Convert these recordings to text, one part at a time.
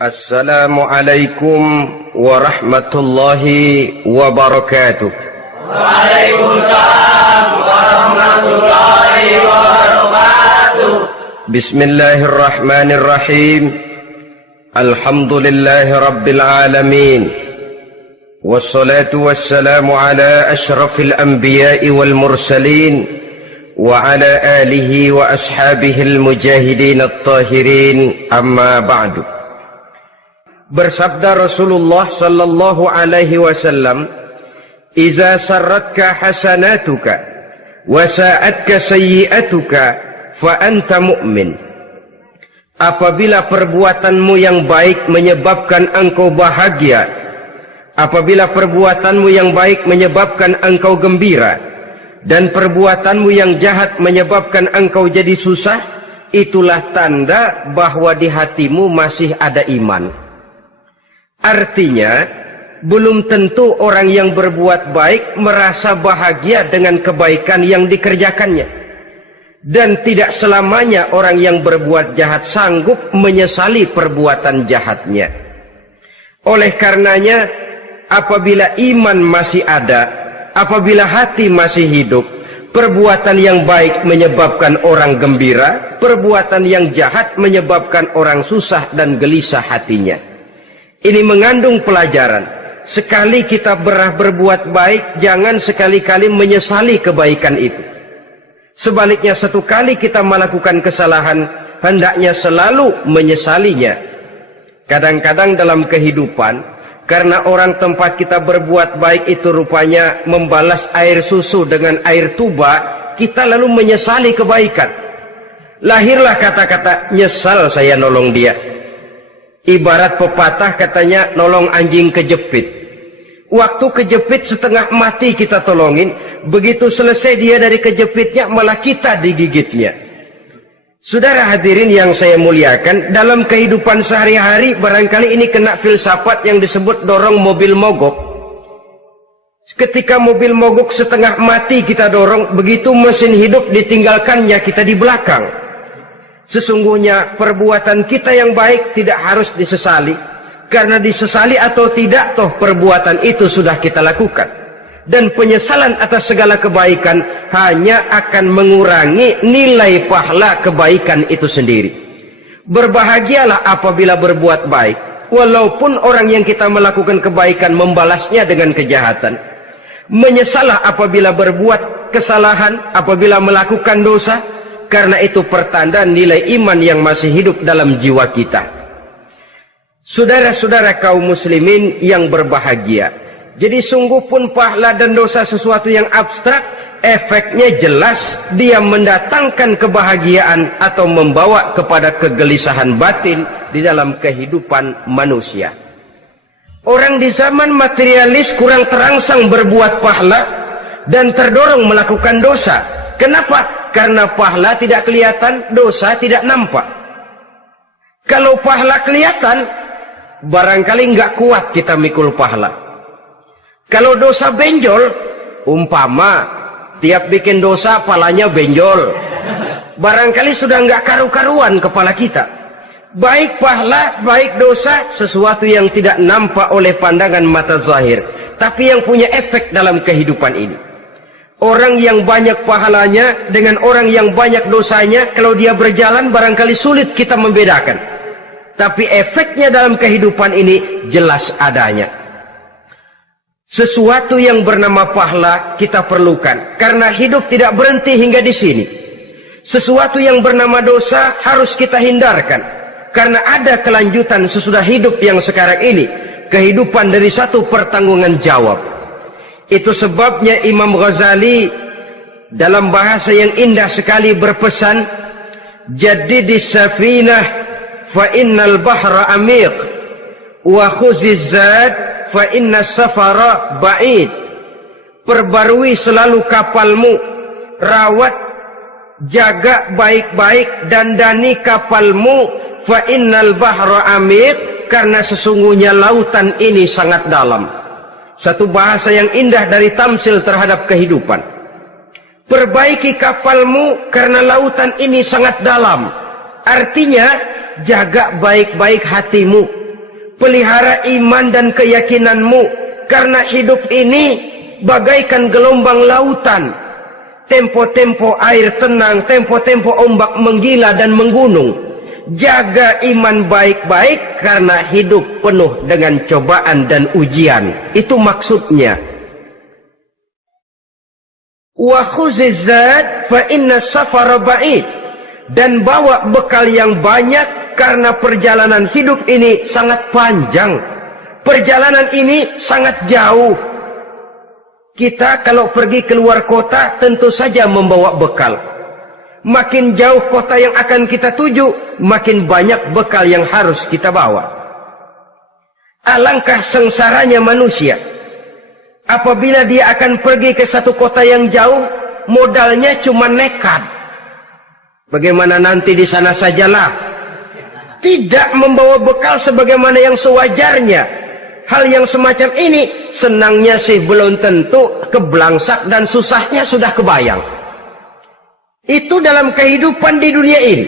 Assalamualaikum warahmatullahi wabarakatuh. Waalaikumsalam warahmatullahi wabarakatuh. Bismillahirrahmanirrahim. Alhamdulillahi rabbil alamin. Wassalatu wassalamu ala ashrafil anbiya'i wal mursalin wa ala alihi wa ashabihil mujahidin at-tahirin, amma ba'du. Bersabda Rasulullah sallallahu alaihi wasallam, "Iza sarratka hasanatuka wa sa'atka sayyi'atuka fa anta mu'min." Apabila perbuatanmu yang baik menyebabkan engkau bahagia, apabila perbuatanmu yang baik menyebabkan engkau gembira, dan perbuatanmu yang jahat menyebabkan engkau jadi susah, itulah tanda bahwa di hatimu masih ada iman. Artinya, belum tentu orang yang berbuat baik merasa bahagia dengan kebaikan yang dikerjakannya. Dan tidak selamanya orang yang berbuat jahat sanggup menyesali perbuatan jahatnya. Oleh karenanya, apabila iman masih ada, apabila hati masih hidup, perbuatan yang baik menyebabkan orang gembira, perbuatan yang jahat menyebabkan orang susah dan gelisah hatinya. Ini mengandung pelajaran. Sekali kita berbuat baik, jangan sekali-kali menyesali kebaikan itu. Sebaliknya, satu kali kita melakukan kesalahan, hendaknya selalu menyesalinya. Kadang-kadang dalam kehidupan, karena orang tempat kita berbuat baik itu rupanya membalas air susu dengan air tuba, kita lalu menyesali kebaikan. Lahirlah kata-kata, "Nyesal saya nolong dia." Ibarat pepatah katanya, nolong anjing kejepit. Waktu kejepit setengah mati kita tolongin, begitu selesai dia dari kejepitnya, malah kita digigitnya. Saudara hadirin yang saya muliakan, dalam kehidupan sehari-hari barangkali ini kena filsafat yang disebut dorong mobil mogok. Ketika mobil mogok setengah mati kita dorong, begitu mesin hidup ditinggalkannya kita di belakang. Sesungguhnya perbuatan kita yang baik tidak harus disesali, karena disesali atau tidak, toh perbuatan itu sudah kita lakukan. Dan penyesalan atas segala kebaikan hanya akan mengurangi nilai pahala kebaikan itu sendiri. Berbahagialah apabila berbuat baik, walaupun orang yang kita melakukan kebaikan membalasnya dengan kejahatan. Menyesalah apabila berbuat kesalahan, apabila melakukan dosa, karena itu pertanda nilai iman yang masih hidup dalam jiwa kita. Saudara-saudara kaum muslimin yang berbahagia, jadi sungguh pun pahala dan dosa sesuatu yang abstrak, efeknya jelas dia mendatangkan kebahagiaan atau membawa kepada kegelisahan batin di dalam kehidupan manusia. Orang di zaman materialis kurang terangsang berbuat pahala dan terdorong melakukan dosa. Kenapa? Karena pahala tidak kelihatan, dosa tidak nampak. Kalau pahala kelihatan, barangkali nggak kuat kita mikul pahala. Kalau dosa benjol, umpama tiap bikin dosa palanya benjol, barangkali sudah nggak karu-karuan kepala kita. Baik pahala, baik dosa, sesuatu yang tidak nampak oleh pandangan mata zahir, tapi yang punya efek dalam kehidupan ini. Orang yang banyak pahalanya dengan orang yang banyak dosanya, kalau dia berjalan barangkali sulit kita membedakan. Tapi efeknya dalam kehidupan ini jelas adanya. Sesuatu yang bernama pahala kita perlukan, karena hidup tidak berhenti hingga di sini. Sesuatu yang bernama dosa harus kita hindarkan, karena ada kelanjutan sesudah hidup yang sekarang ini. Kehidupan dari satu pertanggungan jawab. Itu sebabnya Imam Ghazali dalam bahasa yang indah sekali berpesan, "Jaddidis safinah fa innal bahra amiq wa khuziz zad fa innas safara ba'id." Perbarui selalu kapalmu, rawat, jaga baik-baik, dandani kapalmu, fa innal bahra amiq, karena sesungguhnya lautan ini sangat dalam. Satu bahasa yang indah dari tamsil terhadap kehidupan. Perbaiki kapalmu karena lautan ini sangat dalam. Artinya, jaga baik-baik hatimu. pelihara iman dan keyakinanmu, karena hidup ini bagaikan gelombang lautan, tempo-tempo air tenang, tempo-tempo ombak menggila dan menggunung. Jaga iman baik-baik karena hidup penuh dengan cobaan dan ujian. Itu maksudnya. Wa khuziz zad fa inna safara ba'id. Dan bawa bekal yang banyak karena perjalanan hidup ini sangat panjang. Perjalanan ini sangat jauh. Kita kalau pergi keluar kota tentu saja membawa bekal. Makin jauh kota yang akan kita tuju, makin banyak bekal yang harus kita bawa. Alangkah sengsaranya manusia apabila dia akan pergi ke satu kota yang jauh, modalnya cuma nekat. Bagaimana nanti di sana sajalah. Tidak membawa bekal sebagaimana yang sewajarnya. Hal yang semacam ini senangnya sih belum tentu, keblangsak dan susahnya sudah kebayang. Itu dalam kehidupan di dunia ini.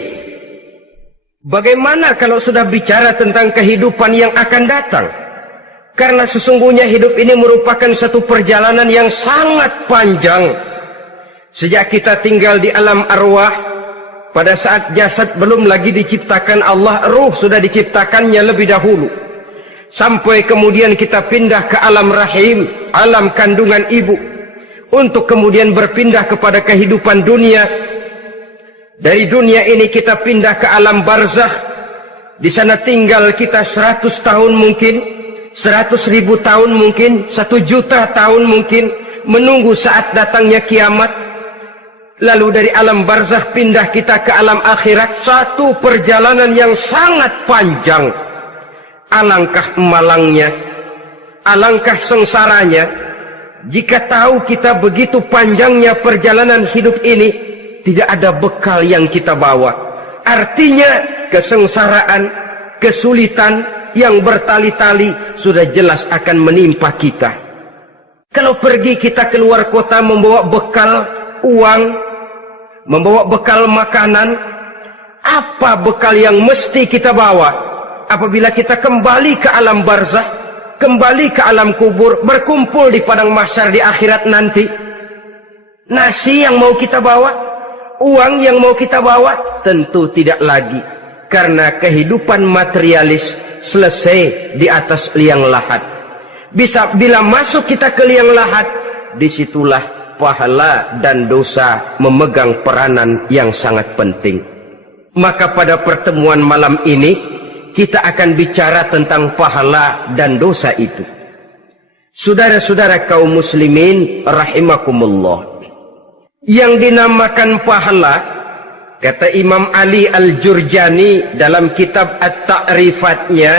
Bagaimana kalau sudah bicara tentang kehidupan yang akan datang? Karena sesungguhnya hidup ini merupakan satu perjalanan yang sangat panjang. Sejak kita tinggal di alam arwah, pada saat jasad belum lagi diciptakan Allah, ruh sudah diciptakannya lebih dahulu. Sampai kemudian kita pindah ke alam rahim, alam kandungan ibu, untuk kemudian berpindah kepada kehidupan dunia. Dari dunia ini kita pindah ke alam barzakh. Di sana tinggal kita 100 tahun mungkin, 100.000 tahun mungkin, 1 juta tahun mungkin, menunggu saat datangnya kiamat. Lalu dari alam barzakh pindah kita ke alam akhirat. Satu perjalanan yang sangat panjang. Alangkah malangnya, alangkah sengsaranya jika tahu kita begitu panjangnya perjalanan hidup ini, tidak ada bekal yang kita bawa. Artinya kesengsaraan, kesulitan yang bertali-tali sudah jelas akan menimpa kita. Kalau pergi kita keluar kota membawa bekal uang, membawa bekal makanan, apa bekal yang mesti kita bawa? Apabila kita kembali ke alam barzakh, kembali ke alam kubur, berkumpul di padang mahsyar di akhirat nanti, nasi yang mau kita bawa? Uang yang mau kita bawa? Tentu tidak lagi. Karena kehidupan materialis selesai di atas liang lahat. Bila masuk kita ke liang lahat, disitulah pahala dan dosa memegang peranan yang sangat penting. Maka pada pertemuan malam ini, kita akan bicara tentang pahala dan dosa itu. Saudara-saudara kaum muslimin rahimakumullah, yang dinamakan pahala, kata Imam Ali Al-Jurjani dalam kitab At-Ta'rifatnya,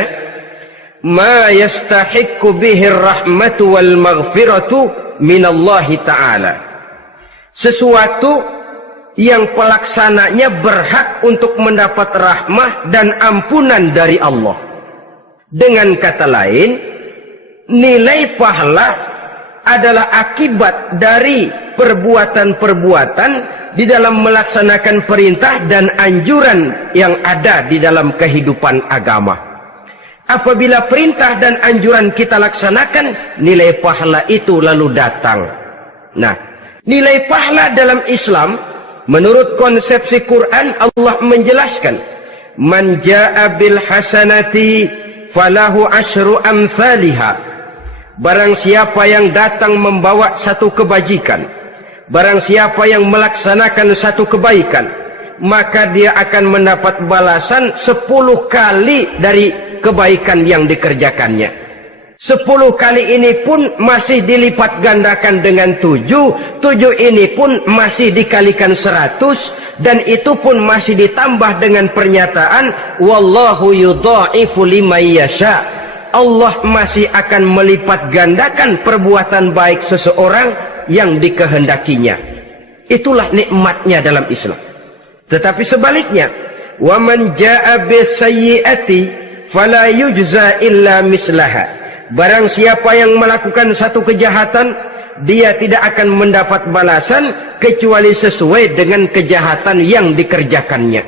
ma yastahiqqu bihi rahmatu wal maghfiratu minallahi ta'ala. Sesuatu yang pelaksananya berhak untuk mendapat rahmah dan ampunan dari Allah. Dengan kata lain, nilai pahala adalah akibat dari perbuatan-perbuatan di dalam melaksanakan perintah dan anjuran yang ada di dalam kehidupan agama. Apabila perintah dan anjuran kita laksanakan, nilai pahala itu lalu datang. Nah, nilai pahala dalam Islam, menurut konsepsi Quran, Allah menjelaskan, man jaa bil hasanati falahu asyru amsalihha. Barang siapa yang datang membawa satu kebajikan, barang siapa yang melaksanakan satu kebaikan, maka dia akan mendapat balasan 10 kali dari kebaikan yang dikerjakannya. 10 kali ini pun masih dilipat gandakan dengan 7 ini pun masih dikalikan 100, dan itu pun masih ditambah dengan pernyataan wallahu yudha'ifu liman yasha. Allah masih akan melipat gandakan perbuatan baik seseorang yang dikehendakinya. Itulah nikmatnya dalam Islam. Tetapi sebaliknya, wa man jaa bisayyi'ati fala yujza illa mislaha. Barang siapa yang melakukan satu kejahatan, dia tidak akan mendapat balasan kecuali sesuai dengan kejahatan yang dikerjakannya.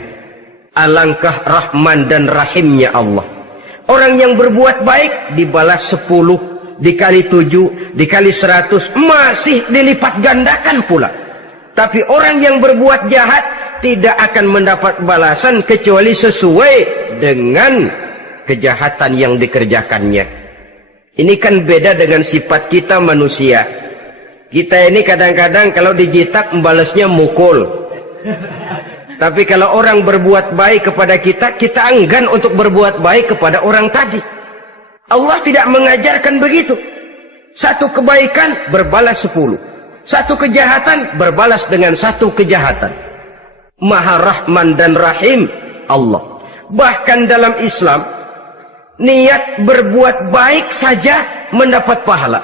Alangkah rahman dan rahimnya Allah. Orang yang berbuat baik dibalas 10, dikali 7, dikali 100, masih dilipat gandakan pula. Tapi orang yang berbuat jahat tidak akan mendapat balasan kecuali sesuai dengan kejahatan yang dikerjakannya. Ini kan beda dengan sifat kita manusia. Kita ini kadang-kadang kalau dijitak membalasnya mukul. Tapi kalau orang berbuat baik kepada kita, kita enggan untuk berbuat baik kepada orang tadi. Allah tidak mengajarkan begitu. Satu kebaikan berbalas 10. Satu kejahatan berbalas dengan satu kejahatan. Maha Rahman dan Rahim Allah. Bahkan dalam Islam, niat berbuat baik saja mendapat pahala.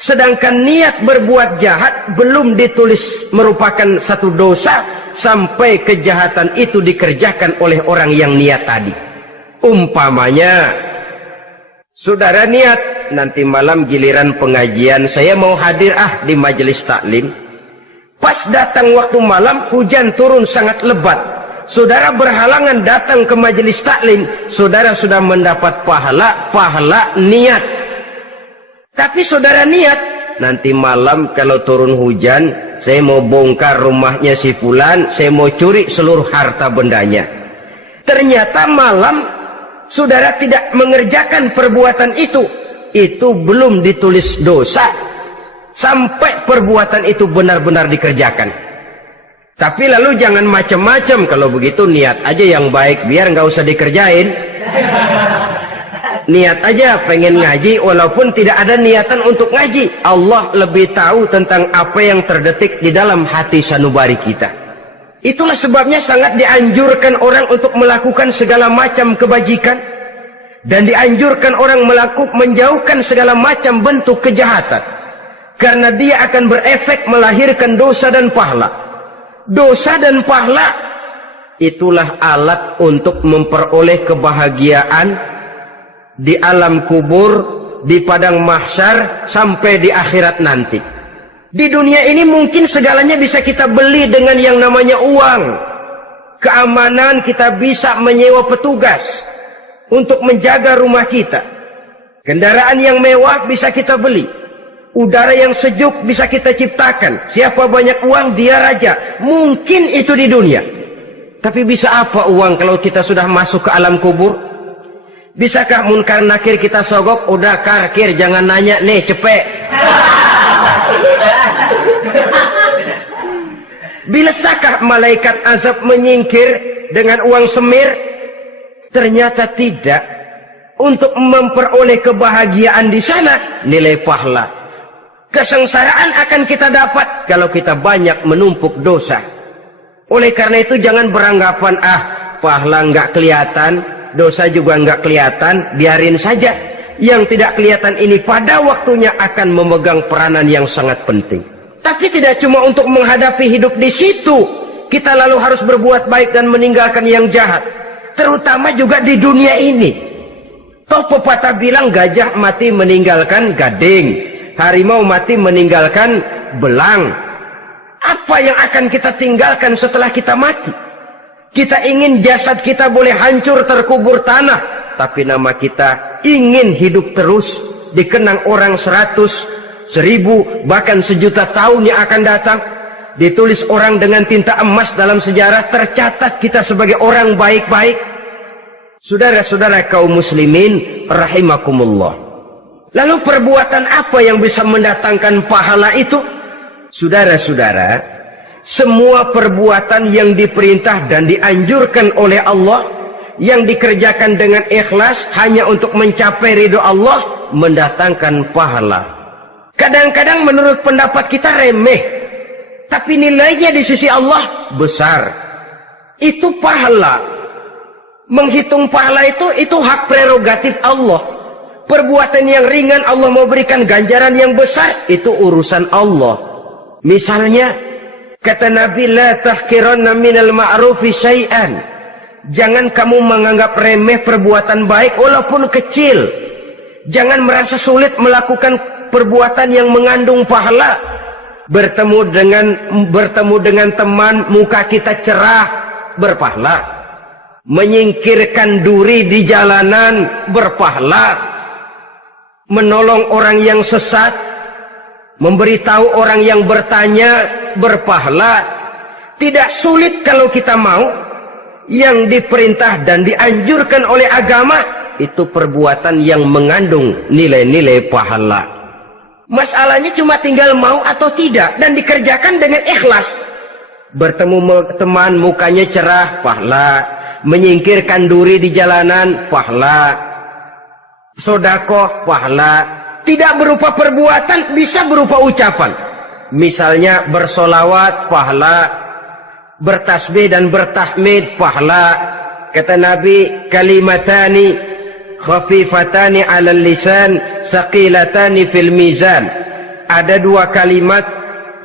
Sedangkan niat berbuat jahat belum ditulis merupakan satu dosa sampai kejahatan itu dikerjakan oleh orang yang niat tadi. Umpamanya, saudara niat, nanti malam giliran pengajian, saya mau hadir di majelis taklim. Pas datang waktu malam, hujan turun sangat lebat. Saudara berhalangan datang ke majelis taklim, saudara sudah mendapat pahala niat. Tapi saudara niat, nanti malam kalau turun hujan, saya mau bongkar rumahnya si fulan, saya mau curi seluruh harta bendanya. Ternyata malam saudara tidak mengerjakan perbuatan itu belum ditulis dosa sampai perbuatan itu benar-benar dikerjakan. Tapi lalu jangan macam-macam. Kalau begitu niat aja yang baik, biar nggak usah dikerjain. Niat aja pengen ngaji walaupun tidak ada niatan untuk ngaji. Allah lebih tahu tentang apa yang terdetik di dalam hati sanubari kita. Itulah sebabnya sangat dianjurkan orang untuk melakukan segala macam kebajikan, dan dianjurkan orang menjauhkan segala macam bentuk kejahatan, karena dia akan berefek melahirkan dosa dan pahala. Dosa dan pahala itulah alat untuk memperoleh kebahagiaan di alam kubur, di padang mahsyar, sampai di akhirat nanti. Di dunia ini mungkin segalanya bisa kita beli dengan yang namanya uang. Keamanan, kita bisa menyewa petugas untuk menjaga rumah kita. Kendaraan yang mewah bisa kita beli. Udara yang sejuk bisa kita ciptakan. Siapa banyak uang, dia raja. Mungkin itu di dunia. Tapi bisa apa uang kalau kita sudah masuk ke alam kubur? Bisakah munkar nakir kita sogok? Udah karkir, jangan nanya nih, cepet. Bisakah malaikat azab menyingkir dengan uang semir? Ternyata tidak. Untuk memperoleh kebahagiaan di sana, nilai pahala. Kesengsaraan akan kita dapat kalau kita banyak menumpuk dosa. Oleh karena itu jangan beranggapan pahala nggak kelihatan, dosa juga nggak kelihatan, biarin saja. Yang tidak kelihatan ini pada waktunya akan memegang peranan yang sangat penting. Tapi tidak cuma untuk menghadapi hidup di situ, kita lalu harus berbuat baik dan meninggalkan yang jahat. Terutama juga di dunia ini. Toh pepatah bilang gajah mati meninggalkan gading, harimau mati meninggalkan belang. Apa yang akan kita tinggalkan setelah kita mati? Kita ingin jasad kita boleh hancur terkubur tanah, tapi nama kita ingin hidup terus, dikenang orang 100, 1000, bahkan 1.000.000 tahun yang akan datang. Ditulis orang dengan tinta emas dalam sejarah, tercatat kita sebagai orang baik-baik. Saudara-saudara kaum muslimin rahimakumullah. Lalu perbuatan apa yang bisa mendatangkan pahala itu? Saudara-saudara, semua perbuatan yang diperintah dan dianjurkan oleh Allah, yang dikerjakan dengan ikhlas hanya untuk mencapai ridho Allah, mendatangkan pahala. Kadang-kadang menurut pendapat kita remeh, tapi nilainya di sisi Allah besar. Itu pahala. Menghitung pahala itu hak prerogatif Allah. Perbuatan yang ringan Allah mau berikan ganjaran yang besar, itu urusan Allah. Misalnya, kata Nabi, la tahkiranna minal ma'rufi syai'an. Jangan kamu menganggap remeh perbuatan baik walaupun kecil. Jangan merasa sulit melakukan perbuatan yang mengandung pahala. Bertemu dengan teman, muka kita cerah, berpahala. menyingkirkan duri di jalanan berpahala, menolong orang yang sesat, memberitahu orang yang bertanya berpahala. Tidak sulit kalau kita mau. Yang diperintah dan dianjurkan oleh agama itu perbuatan yang mengandung nilai-nilai pahala. Masalahnya cuma tinggal mau atau tidak dan dikerjakan dengan ikhlas. Bertemu teman mukanya cerah, pahala. Menyingkirkan duri di jalanan, pahala. Sedekah, pahala. Tidak berupa perbuatan, bisa berupa ucapan. Misalnya bersolawat, pahala. Bertasbih dan bertahmid, pahala. Kata Nabi, kalimatani khafifatani 'alal lisan, saqilatani fil mizan. Ada dua kalimat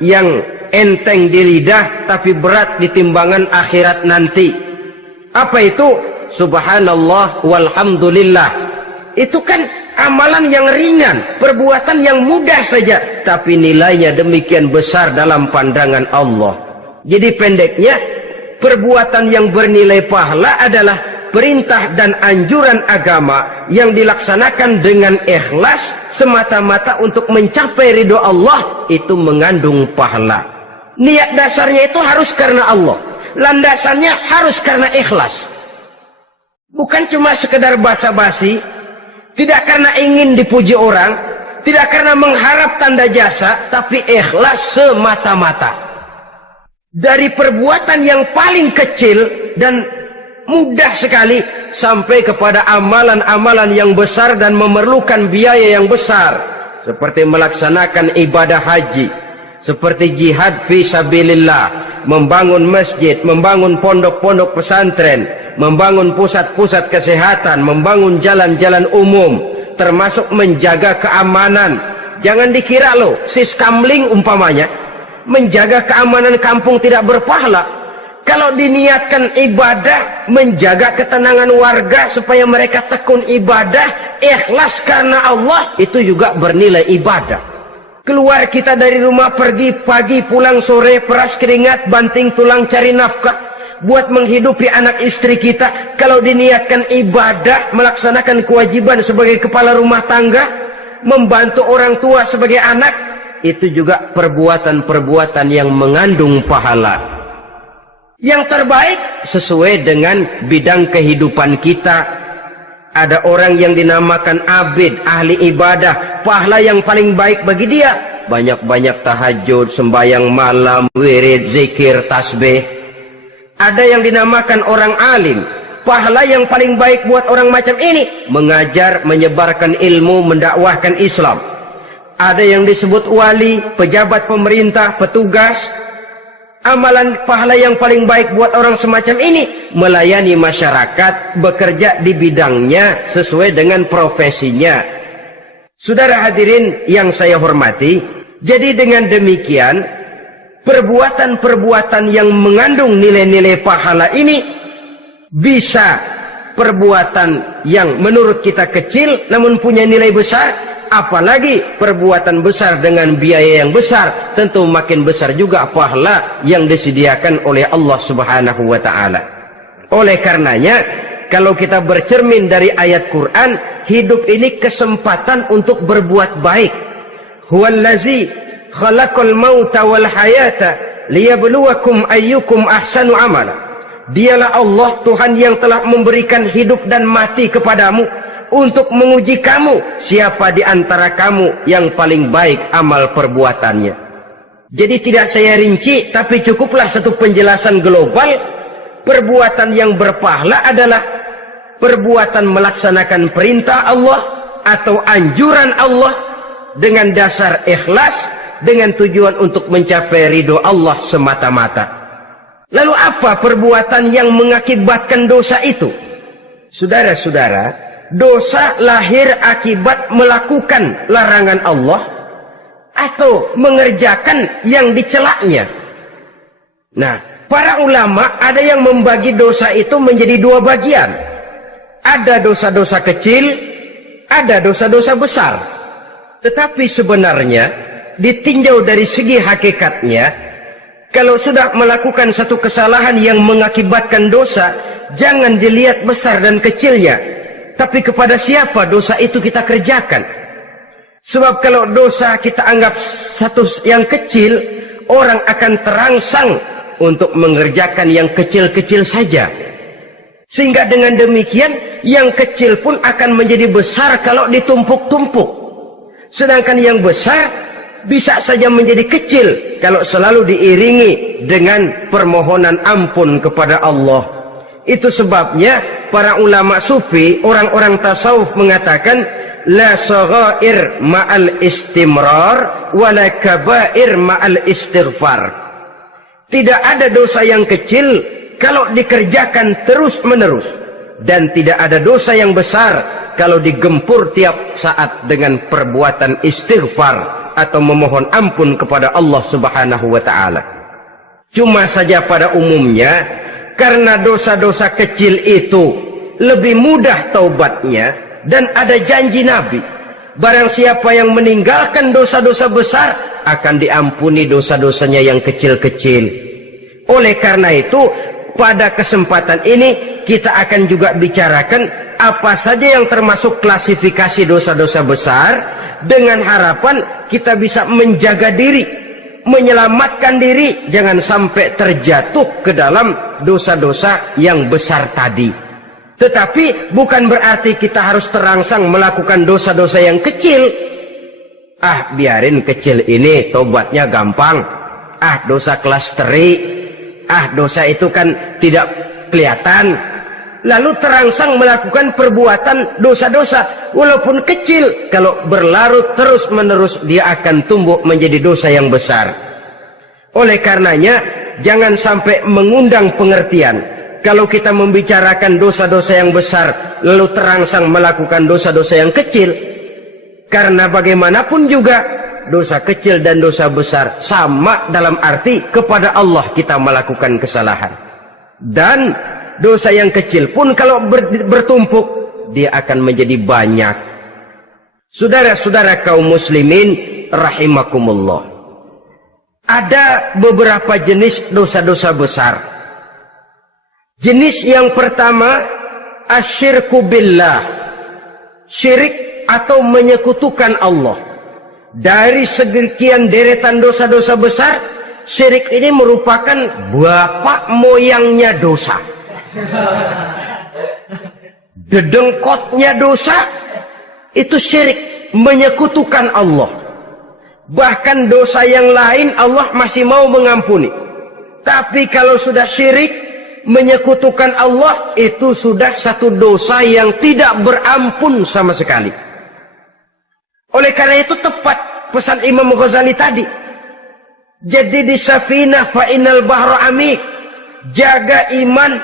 yang enteng di lidah tapi berat di timbangan akhirat nanti. Apa itu? Subhanallah walhamdulillah. Itu kan amalan yang ringan, perbuatan yang mudah saja, tapi nilainya demikian besar dalam pandangan Allah. Jadi pendeknya, perbuatan yang bernilai pahala adalah perintah dan anjuran agama yang dilaksanakan dengan ikhlas semata-mata untuk mencapai ridho Allah, itu mengandung pahala. Niat dasarnya itu harus karena Allah, landasannya harus karena ikhlas. Bukan cuma sekedar basa-basi, tidak karena ingin dipuji orang, tidak karena mengharap tanda jasa, tapi ikhlas semata-mata. Dari perbuatan yang paling kecil dan mudah sekali sampai kepada amalan-amalan yang besar dan memerlukan biaya yang besar, seperti melaksanakan ibadah haji, seperti jihad fi sabilillah, membangun masjid, membangun pondok-pondok pesantren, membangun pusat-pusat kesehatan, membangun jalan-jalan umum, termasuk menjaga keamanan. Jangan dikira loh, siskamling umpamanya, menjaga keamanan kampung tidak berpahala. Kalau diniatkan ibadah, menjaga ketenangan warga supaya mereka tekun ibadah, ikhlas karena Allah, itu juga bernilai ibadah. Keluar kita dari rumah, pergi pagi, pulang sore, peras keringat, banting tulang cari nafkah buat menghidupi anak istri kita. Kalau diniatkan ibadah, melaksanakan kewajiban sebagai kepala rumah tangga, membantu orang tua sebagai anak, itu juga perbuatan-perbuatan yang mengandung pahala. Yang terbaik sesuai dengan bidang kehidupan kita. Ada orang yang dinamakan abid, ahli ibadah, pahala yang paling baik bagi dia banyak-banyak tahajud, sembahyang malam, wirid, zikir, tasbih. Ada yang dinamakan orang alim, pahala yang paling baik buat orang macam ini mengajar, menyebarkan ilmu, mendakwahkan Islam. Ada yang disebut wali, pejabat pemerintah, petugas. Amalan pahala yang paling baik buat orang semacam ini melayani masyarakat, bekerja di bidangnya sesuai dengan profesinya. Saudara hadirin yang saya hormati, jadi dengan demikian perbuatan-perbuatan yang mengandung nilai-nilai pahala ini bisa perbuatan yang menurut kita kecil namun punya nilai besar. Apalagi perbuatan besar dengan biaya yang besar, tentu makin besar juga pahala yang disediakan oleh Allah Subhanahu wa ta'ala. Oleh karenanya, kalau kita bercermin dari ayat Quran, hidup ini kesempatan untuk berbuat baik. Huwallazi khalaqal mauta wal hayata liyabluwakum ayyukum ahsanu amala. Dialah Allah, Tuhan yang telah memberikan hidup dan mati kepadamu untuk menguji kamu, siapa di antara kamu yang paling baik amal perbuatannya. Jadi tidak saya rinci, tapi cukuplah satu penjelasan global. Perbuatan yang berpahala adalah perbuatan melaksanakan perintah Allah atau anjuran Allah dengan dasar ikhlas, dengan tujuan untuk mencapai ridho Allah semata-mata. Lalu apa perbuatan yang mengakibatkan dosa itu? Saudara-saudara, dosa lahir akibat melakukan larangan Allah atau mengerjakan yang dicelaknya. Nah, para ulama ada yang membagi dosa itu menjadi dua bagian. Ada dosa-dosa kecil, ada dosa-dosa besar. Tetapi sebenarnya ditinjau dari segi hakikatnya, kalau sudah melakukan satu kesalahan yang mengakibatkan dosa, jangan dilihat besar dan kecilnya, tapi kepada siapa dosa itu kita kerjakan. Sebab kalau dosa kita anggap satu yang kecil, orang akan terangsang untuk mengerjakan yang kecil-kecil saja. Sehingga dengan demikian, yang kecil pun akan menjadi besar kalau ditumpuk-tumpuk. Sedangkan yang besar bisa saja menjadi kecil kalau selalu diiringi dengan permohonan ampun kepada Allah. Itu sebabnya para ulama sufi, orang-orang tasawuf mengatakan, la saghair ma'al istimrar wa la kabair ma'al istighfar. Tidak ada dosa yang kecil kalau dikerjakan terus-menerus, dan tidak ada dosa yang besar kalau digempur tiap saat dengan perbuatan istighfar atau memohon ampun kepada Allah Subhanahu wa taala. Cuma saja pada umumnya, karena dosa-dosa kecil itu lebih mudah taubatnya, dan ada janji Nabi, barang siapa yang meninggalkan dosa-dosa besar akan diampuni dosa-dosanya yang kecil-kecil. Oleh karena itu, pada kesempatan ini kita akan juga bicarakan apa saja yang termasuk klasifikasi dosa-dosa besar, dengan harapan kita bisa menjaga diri, menyelamatkan diri, jangan sampai terjatuh ke dalam dosa-dosa yang besar tadi. Tetapi bukan berarti kita harus terangsang melakukan dosa-dosa yang kecil. Biarin kecil ini, tobatnya gampang. Dosa kelas teri. Dosa itu kan tidak kelihatan. Lalu terangsang melakukan perbuatan dosa-dosa walaupun kecil, kalau berlarut terus-menerus dia akan tumbuh menjadi dosa yang besar. Oleh karenanya, jangan sampai mengundang pengertian kalau kita membicarakan dosa-dosa yang besar lalu terangsang melakukan dosa-dosa yang kecil. Karena bagaimanapun juga dosa kecil dan dosa besar sama dalam arti kepada Allah kita melakukan kesalahan. Dan dosa yang kecil pun kalau bertumpuk, dia akan menjadi banyak. Saudara-saudara kaum muslimin rahimakumullah, ada beberapa jenis dosa-dosa besar. Jenis yang pertama, asyirku billah, syirik atau menyekutukan Allah. Dari sekian deretan dosa-dosa besar, syirik ini merupakan bapak moyangnya dosa. Dedengkotnya dosa itu syirik, menyekutukan Allah. Bahkan dosa yang lain Allah masih mau mengampuni, tapi kalau sudah syirik, menyekutukan Allah, itu sudah satu dosa yang tidak berampun sama sekali. Oleh karena itu tepat pesan Imam Ghazali tadi, jadi di safinah fa innal bahra amik, jaga iman,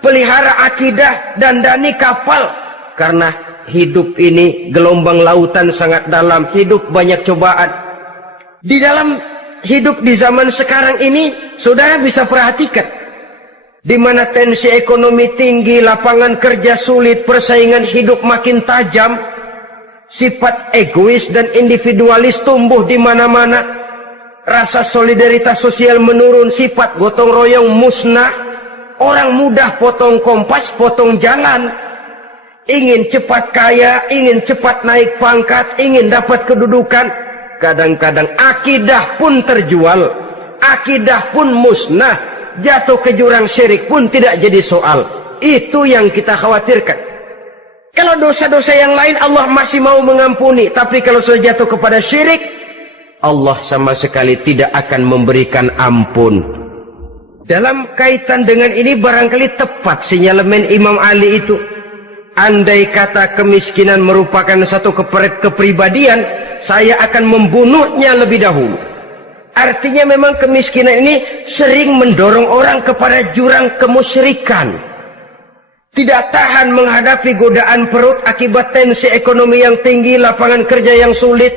pelihara akidah, dandani kapal, karena hidup ini gelombang lautan sangat dalam, hidup banyak cobaan. Di dalam hidup di zaman sekarang ini, saudara bisa perhatikan, di mana tensi ekonomi tinggi, lapangan kerja sulit, persaingan hidup makin tajam, sifat egois dan individualis tumbuh di mana-mana, rasa solidaritas sosial menurun, sifat gotong royong musnah, orang mudah potong kompas, potong jalan, ingin cepat kaya, ingin cepat naik pangkat, ingin dapat kedudukan. Kadang-kadang akidah pun terjual, akidah pun musnah, jatuh ke jurang syirik pun tidak jadi soal. Itu yang kita khawatirkan. Kalau dosa-dosa yang lain Allah masih mau mengampuni, tapi kalau sudah jatuh kepada syirik, Allah sama sekali tidak akan memberikan ampun. Dalam kaitan dengan ini barangkali tepat sinyalemen Imam Ali itu. Andai kata kemiskinan merupakan satu kepribadian, saya akan membunuhnya lebih dahulu. Artinya memang kemiskinan ini sering mendorong orang kepada jurang kemusyrikan. Tidak tahan menghadapi godaan perut akibat tensi ekonomi yang tinggi, lapangan kerja yang sulit.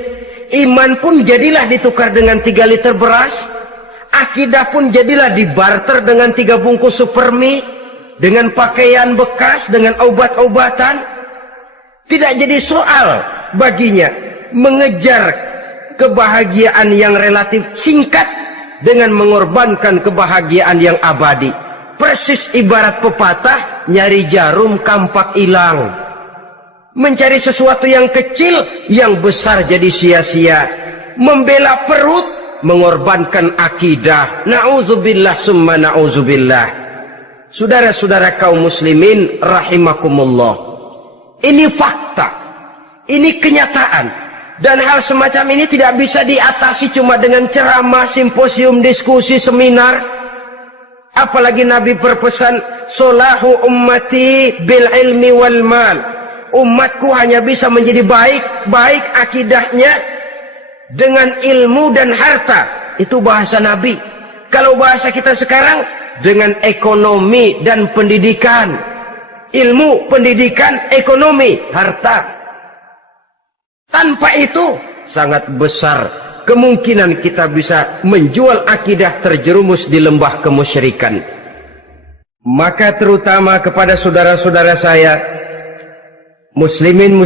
Iman pun jadilah ditukar dengan 3 liter beras. Akidah pun jadilah dibarter dengan 3 bungkus supermi, dengan pakaian bekas, dengan obat-obatan. Tidak jadi soal baginya mengejar kebahagiaan yang relatif singkat dengan mengorbankan kebahagiaan yang abadi. Persis ibarat pepatah, nyari jarum kampak hilang. Mencari sesuatu yang kecil, yang besar jadi sia-sia. Membela perut, mengorbankan akidah. Na'udzubillah summa na'udzubillah. Saudara-saudara kaum muslimin rahimakumullah. Ini fakta. Ini kenyataan. Dan hal semacam ini tidak bisa diatasi cuma dengan ceramah, simposium, diskusi, seminar. Apalagi Nabi berpesan, solahu ummati bil ilmi wal mal. Umatku hanya bisa menjadi baik akidahnya dengan ilmu dan harta. Itu bahasa Nabi. Kalau bahasa kita sekarang, dengan ekonomi dan pendidikan. Ilmu, pendidikan, ekonomi, harta. Tanpa itu sangat besar kemungkinan kita bisa menjual akidah terjerumus di lembah kemusyrikan. Maka terutama kepada saudara-saudara saya, muslimin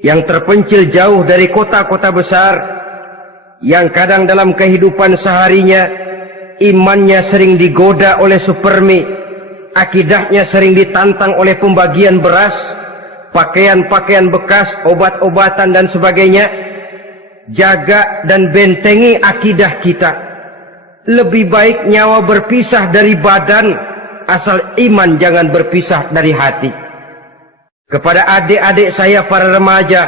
yang terpencil jauh dari kota-kota besar, yang kadang dalam kehidupan seharinya imannya sering digoda oleh supermi, akidahnya sering ditantang oleh pembagian beras, pakaian-pakaian bekas, obat-obatan dan sebagainya. Jaga dan bentengi akidah kita. Lebih baik nyawa berpisah dari badan, asal iman jangan berpisah dari hati. Kepada adik-adik saya para remaja,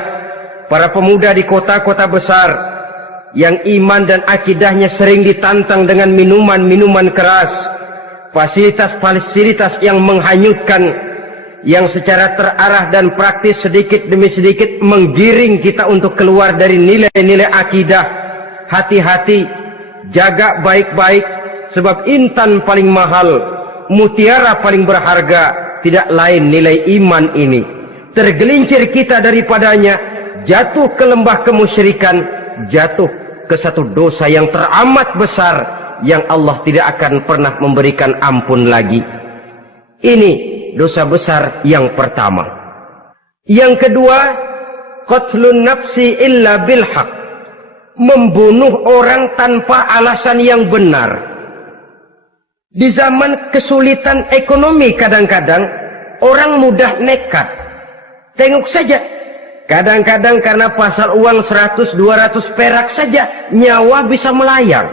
para pemuda di kota-kota besar, yang iman dan akidahnya sering ditantang dengan minuman-minuman keras, fasilitas-fasilitas yang menghanyutkan, yang secara terarah dan praktis sedikit demi sedikit menggiring kita untuk keluar dari nilai-nilai akidah. Hati-hati, jaga baik-baik, sebab intan paling mahal, mutiara paling berharga, tidak lain nilai iman ini. Tergelincir kita daripadanya, jatuh ke lembah kemusyrikan, jatuh ke satu dosa yang teramat besar, yang Allah tidak akan pernah memberikan ampun lagi. Ini dosa besar yang pertama. Yang kedua, qatlun nafsi illa bilhaq, membunuh orang tanpa alasan yang benar. Di zaman kesulitan ekonomi kadang-kadang orang mudah nekat. Tengok saja, kadang-kadang karena pasar uang 100-200 perak saja nyawa bisa melayang.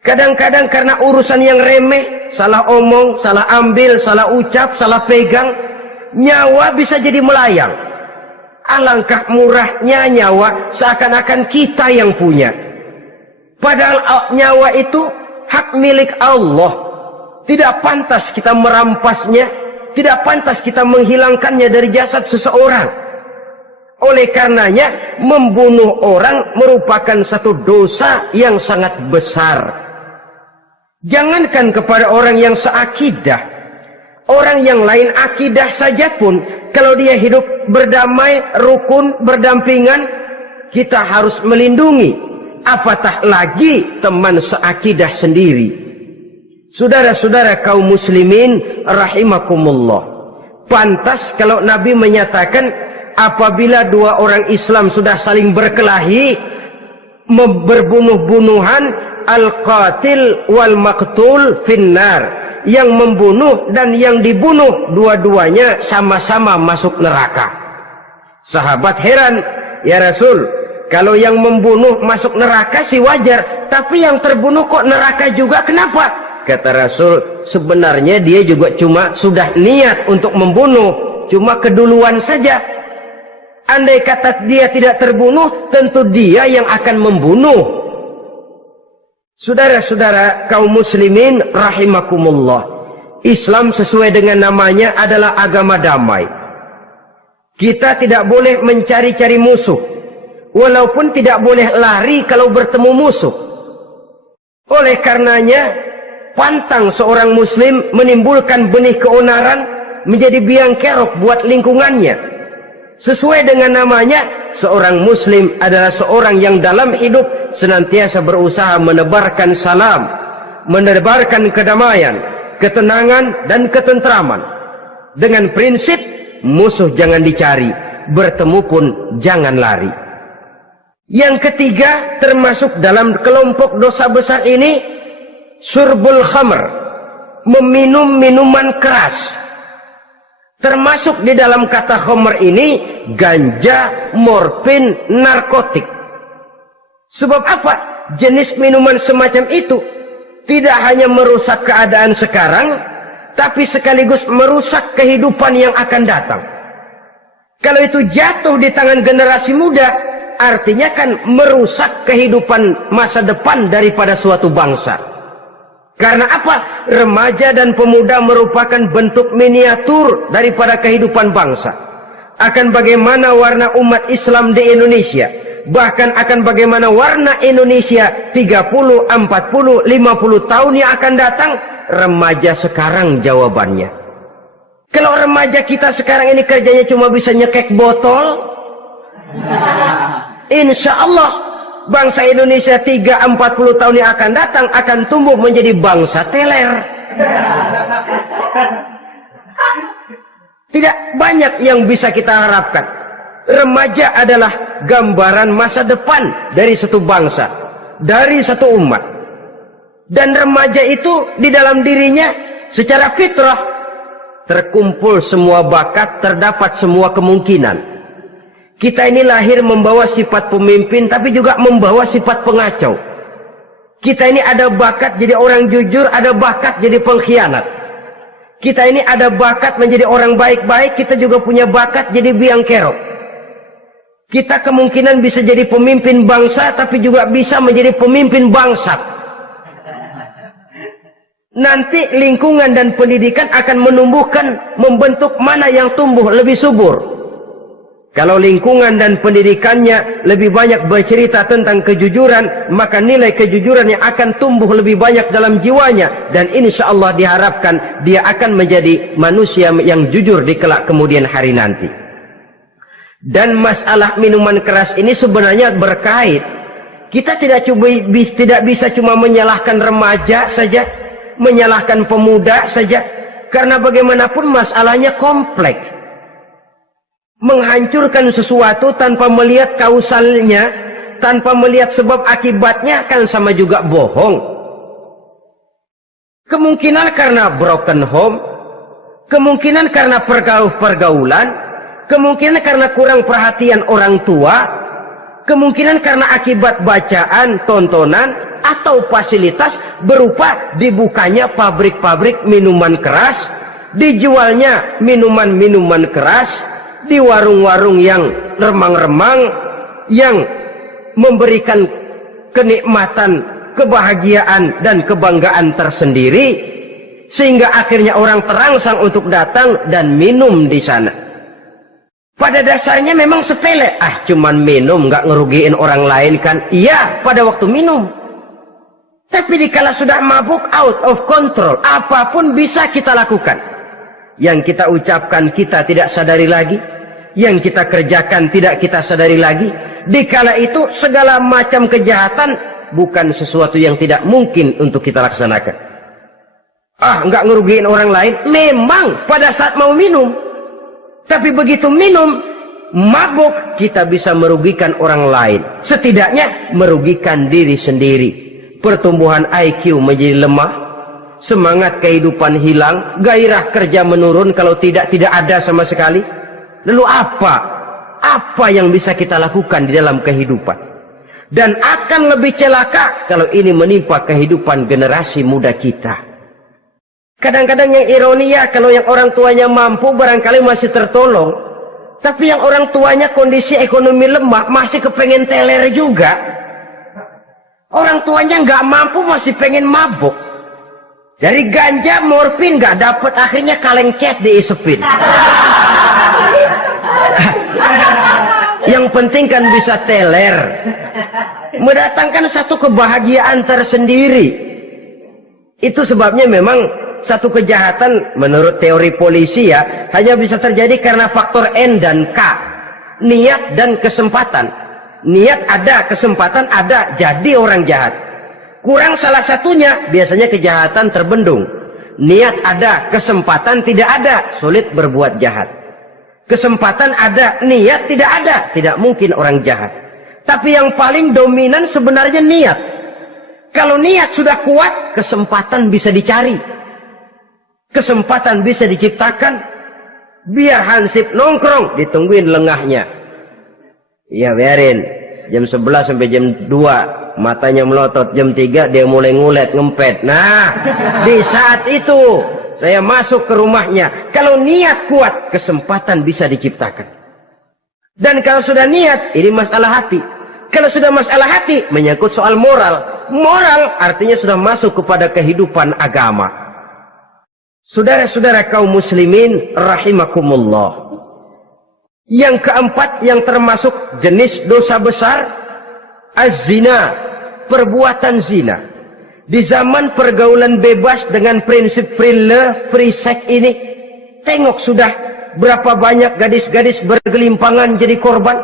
Kadang-kadang karena urusan yang remeh, salah omong, salah ambil, salah ucap, salah pegang, nyawa bisa jadi melayang. Alangkah murahnya nyawa, seakan-akan kita yang punya. Padahal nyawa itu hak milik Allah. Tidak pantas kita merampasnya, tidak pantas kita menghilangkannya dari jasad seseorang. Oleh karenanya, membunuh orang merupakan satu dosa yang sangat besar. Jangankan kepada orang yang seakidah, orang yang lain akidah saja pun, kalau dia hidup berdamai, rukun, berdampingan, kita harus melindungi. Apatah lagi teman seakidah sendiri. Saudara-saudara kaum muslimin rahimakumullah, pantas kalau Nabi menyatakan apabila dua orang Islam sudah saling berkelahi, berbunuh-bunuhan, al-qatil wal maqtul finnar, yang membunuh dan yang dibunuh dua-duanya sama-sama masuk neraka. Sahabat heran, ya Rasul, kalau yang membunuh masuk neraka sih wajar, tapi yang terbunuh kok neraka juga, kenapa? Kata Rasul, sebenarnya dia juga cuma sudah niat untuk membunuh, cuma keduluan saja. Andai kata dia tidak terbunuh, tentu dia yang akan membunuh. Saudara-saudara kaum muslimin rahimakumullah, Islam sesuai dengan namanya adalah agama damai. Kita tidak boleh mencari-cari musuh, walaupun tidak boleh lari kalau bertemu musuh. Oleh karenanya, pantang seorang muslim menimbulkan benih keonaran menjadi biang kerok buat lingkungannya. Sesuai dengan namanya, seorang muslim adalah seorang yang dalam hidup senantiasa berusaha menebarkan salam, menebarkan kedamaian, ketenangan dan ketentraman. Dengan prinsip musuh jangan dicari, bertemu pun jangan lari. Yang ketiga, termasuk dalam kelompok dosa besar ini, syurbul khamr, meminum minuman keras. Termasuk di dalam kata khamr ini ganja, morfin, narkotik. Sebab apa? Jenis minuman semacam itu tidak hanya merusak keadaan sekarang, tapi sekaligus merusak kehidupan yang akan datang. Kalau itu jatuh di tangan generasi muda, artinya kan merusak kehidupan masa depan daripada suatu bangsa. Karena apa? Remaja dan pemuda merupakan bentuk miniatur daripada kehidupan bangsa. Akan bagaimana warna umat Islam di Indonesia, bahkan akan bagaimana warna Indonesia 30, 40, 50 tahun yang akan datang, remaja sekarang jawabannya. Kalau remaja kita sekarang ini kerjanya cuma bisa nyekek botol, insya Allah bangsa Indonesia 30-40 tahun yang akan datang akan tumbuh menjadi bangsa teler. Tidak banyak yang bisa kita harapkan. Remaja adalah gambaran masa depan dari satu bangsa, dari satu umat. Dan remaja itu di dalam dirinya secara fitrah terkumpul semua bakat, terdapat semua kemungkinan. Kita ini lahir membawa sifat pemimpin, tapi juga membawa sifat pengacau. Kita ini ada bakat jadi orang jujur, ada bakat jadi pengkhianat. Kita ini ada bakat menjadi orang baik-baik, kita juga punya bakat jadi biang kerok. Kita kemungkinan bisa jadi pemimpin bangsa, tapi juga bisa menjadi pemimpin bangsat. Nanti lingkungan dan pendidikan akan menumbuhkan, membentuk mana yang tumbuh lebih subur. Kalau lingkungan dan pendidikannya lebih banyak bercerita tentang kejujuran, maka nilai kejujuran yang akan tumbuh lebih banyak dalam jiwanya. Dan insya Allah diharapkan dia akan menjadi manusia yang jujur di kelak kemudian hari nanti. Dan masalah minuman keras ini sebenarnya berkait. Kita tidak bisa cuma menyalahkan remaja saja, menyalahkan pemuda saja. Karena bagaimanapun masalahnya kompleks. Menghancurkan sesuatu tanpa melihat kausalnya, tanpa melihat sebab akibatnya, kan sama juga bohong. Kemungkinan karena broken home, kemungkinan karena pergaulan, kemungkinan karena kurang perhatian orang tua, kemungkinan karena akibat bacaan, tontonan, atau fasilitas berupa dibukanya pabrik-pabrik minuman keras, dijualnya minuman-minuman keras, di warung-warung yang remang-remang, yang memberikan kenikmatan, kebahagiaan dan kebanggaan tersendiri, sehingga akhirnya orang terangsang untuk datang dan minum di sana. Pada dasarnya memang sepele, cuman minum, nggak ngerugiin orang lain kan? Iya, pada waktu minum. Tapi dikala sudah mabuk, out of control, apapun bisa kita lakukan. Yang kita ucapkan kita tidak sadari lagi, yang kita kerjakan tidak kita sadari lagi. Dikala itu segala macam kejahatan bukan sesuatu yang tidak mungkin untuk kita laksanakan. Nggak ngerugiin orang lain, memang pada saat mau minum. Tapi begitu minum, mabuk, kita bisa merugikan orang lain. Setidaknya merugikan diri sendiri. Pertumbuhan IQ menjadi lemah, semangat kehidupan hilang, gairah kerja menurun, kalau tidak ada sama sekali. Lalu apa yang bisa kita lakukan di dalam kehidupan? Dan akan lebih celaka kalau ini menimpa kehidupan generasi muda kita. Kadang-kadang yang ironi ya, kalau yang orang tuanya mampu barangkali masih tertolong, tapi yang orang tuanya kondisi ekonomi lemah masih kepengen teler juga. Orang tuanya nggak mampu masih pengen mabuk. Dari ganja, morfin nggak dapat, akhirnya kaleng cet diisepin. Yang penting kan bisa teler, mendatangkan satu kebahagiaan tersendiri. Itu sebabnya memang satu kejahatan menurut teori polisi ya hanya bisa terjadi karena faktor N dan K, niat dan kesempatan. Niat ada, kesempatan ada, jadi orang jahat. Kurang salah satunya, biasanya kejahatan terbendung. Niat ada, kesempatan tidak ada, sulit berbuat jahat. Kesempatan ada, niat tidak ada, tidak mungkin orang jahat. Tapi yang paling dominan sebenarnya niat. Kalau niat sudah kuat, kesempatan bisa dicari. Kesempatan bisa diciptakan, biar hansip nongkrong, ditungguin lengahnya. Iya biarin, jam 11 sampai jam 2, matanya melotot, jam 3 dia mulai ngulet, ngempet. Nah, di saat itu saya masuk ke rumahnya. Kalau niat kuat, kesempatan bisa diciptakan. Dan kalau sudah niat, ini masalah hati. Kalau sudah masalah hati, menyangkut soal moral. Moral artinya sudah masuk kepada kehidupan agama. Saudara-saudara kaum muslimin rahimakumullah. Yang keempat yang termasuk jenis dosa besar, az-zina, perbuatan zina. Di zaman pergaulan bebas dengan prinsip free love, free sex ini, tengok sudah berapa banyak gadis-gadis bergelimpangan jadi korban.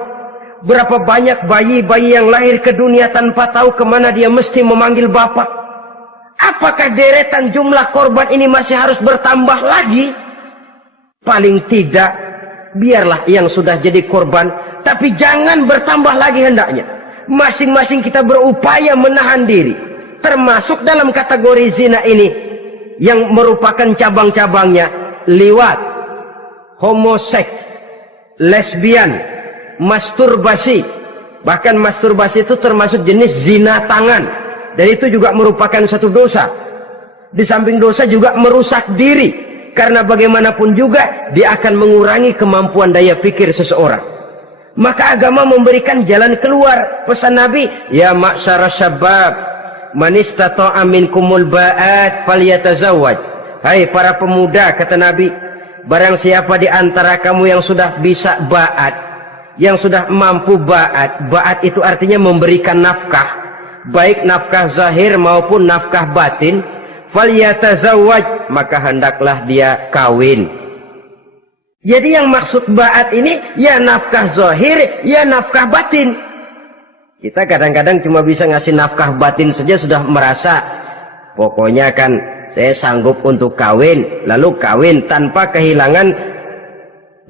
Berapa banyak bayi-bayi yang lahir ke dunia tanpa tahu kemana dia mesti memanggil bapak. Apakah deretan jumlah korban ini masih harus bertambah lagi? Paling tidak, biarlah yang sudah jadi korban, tapi jangan bertambah lagi hendaknya. Masing-masing kita berupaya menahan diri. Termasuk dalam kategori zina ini, yang merupakan cabang-cabangnya, liwat, homoseks, lesbian, masturbasi. Bahkan masturbasi itu termasuk jenis zina tangan. Dan itu juga merupakan satu dosa. Di samping dosa juga merusak diri. Karena bagaimanapun juga dia akan mengurangi kemampuan daya pikir seseorang. Maka agama memberikan jalan keluar. Pesan Nabi, ya ma'syara syabab, man istata'a minkumul ba'at falyatazawwaj. Hai para pemuda, kata Nabi, barang siapa di antara kamu yang sudah bisa ba'at, yang sudah mampu ba'at. Ba'at itu artinya memberikan nafkah, baik nafkah zahir maupun nafkah batin, falyatazawwaj, maka hendaklah dia kawin. Jadi yang maksud ba'at ini ya nafkah zahir, ya nafkah batin. Kita kadang-kadang cuma bisa ngasih nafkah batin saja sudah merasa pokoknya kan saya sanggup untuk kawin, lalu kawin tanpa kehilangan,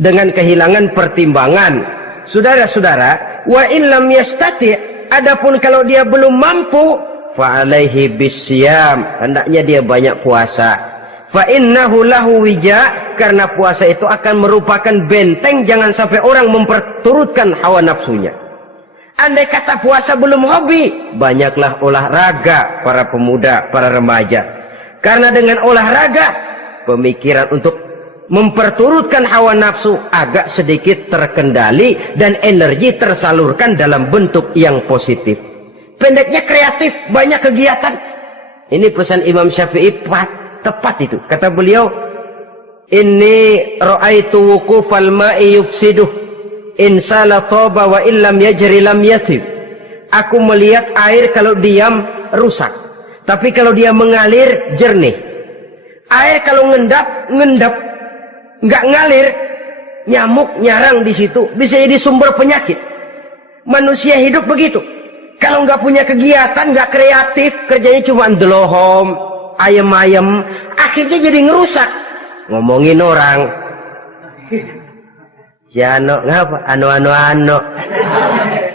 dengan kehilangan pertimbangan. Saudara-saudara, wa in lam yastati', adapun kalau dia belum mampu, fa alaihi bisyam, hendaknya dia banyak puasa. Fa innahu lahu wija, karena puasa itu akan merupakan benteng jangan sampai orang memperturutkan hawa nafsunya. Andai kata puasa belum hobi, banyaklah olahraga para pemuda, para remaja. Karena dengan olahraga, pemikiran untuk memperturutkan hawa nafsu agak sedikit terkendali dan energi tersalurkan dalam bentuk yang positif. Pendeknya kreatif, banyak kegiatan. Ini pesan Imam Syafi'i tepat itu. Kata beliau, inni ra'aitu wuqufal ma'i yufsiduh in sala taba wa illam yajri lam yathib. Aku melihat air kalau diam rusak, tapi kalau dia mengalir jernih. Air kalau ngendap nggak ngalir, nyamuk nyarang di situ, bisa jadi sumber penyakit. Manusia hidup begitu. Kalau nggak punya kegiatan, nggak kreatif, kerjanya cuma ndelohom, ayam-ayam, akhirnya jadi ngerusak. Ngomongin orang, si Ano ngapa? Ano.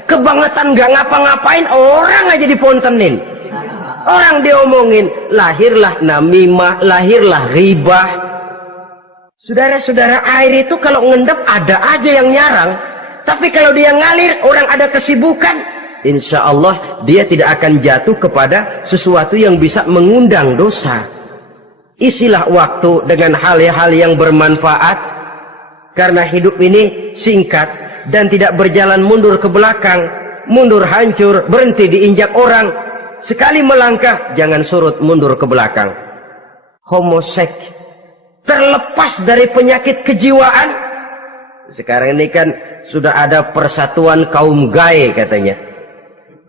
Kebangetan nggak ngapa-ngapain, orang aja dipontenin. Orang diomongin, lahirlah namimah, lahirlah ghibah. Saudara-saudara, air itu kalau ngendap ada aja yang nyarang. Tapi kalau dia ngalir, orang ada kesibukan, insya Allah dia tidak akan jatuh kepada sesuatu yang bisa mengundang dosa. Isilah waktu dengan hal-hal yang bermanfaat. Karena hidup ini singkat dan tidak berjalan mundur ke belakang. Mundur hancur, berhenti diinjak orang. Sekali melangkah, jangan surut mundur ke belakang. Homoseks, terlepas dari penyakit kejiwaan. Sekarang ini kan sudah ada persatuan kaum gay katanya,